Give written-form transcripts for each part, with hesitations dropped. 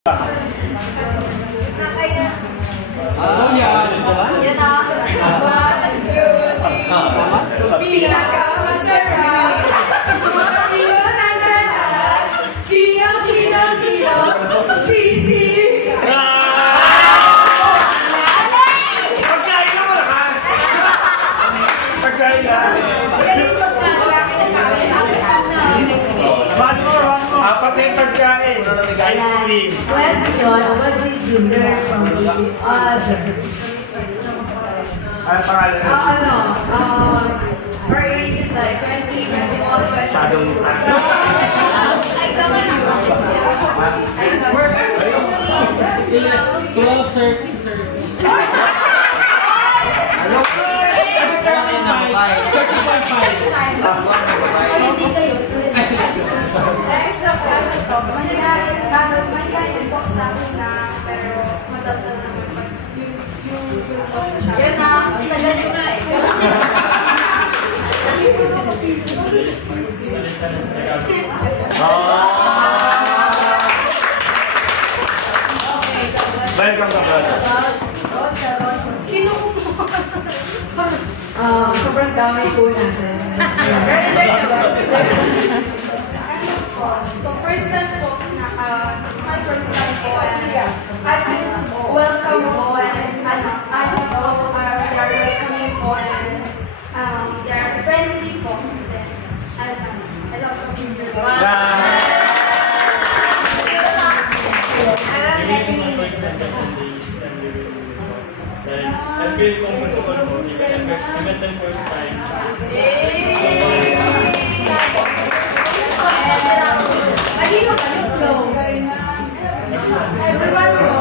Question, what did you learn from each other? Ano pangalan? Our age is like 20, 21, 20. Shadow Nukasa. Like the one you 12, 13, 13. Ano? 35. Next na po, mangyayari po sa akin na pero madal sa naman pag yung yan na, sagal ko na eh. Welcome ka, brother. Sino po? Sobrang dami po natin. So first time po, it's my first time po and I feel welcome po and I think all they are welcoming po and they are friendly po. And I love them. I feel comfortable po. Even the first time. Everyone po,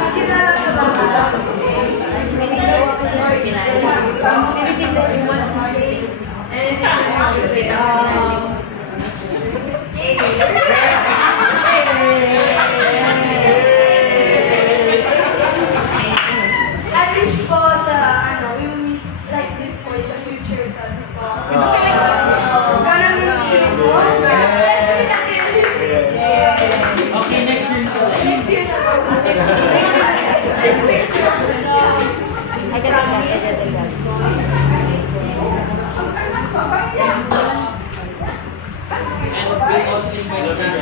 nakilala ka ba? Anything you want to say? I wish po we will meet like this po in the future. Gonna meet you po. Okay, next year. Next year na po. And we also invite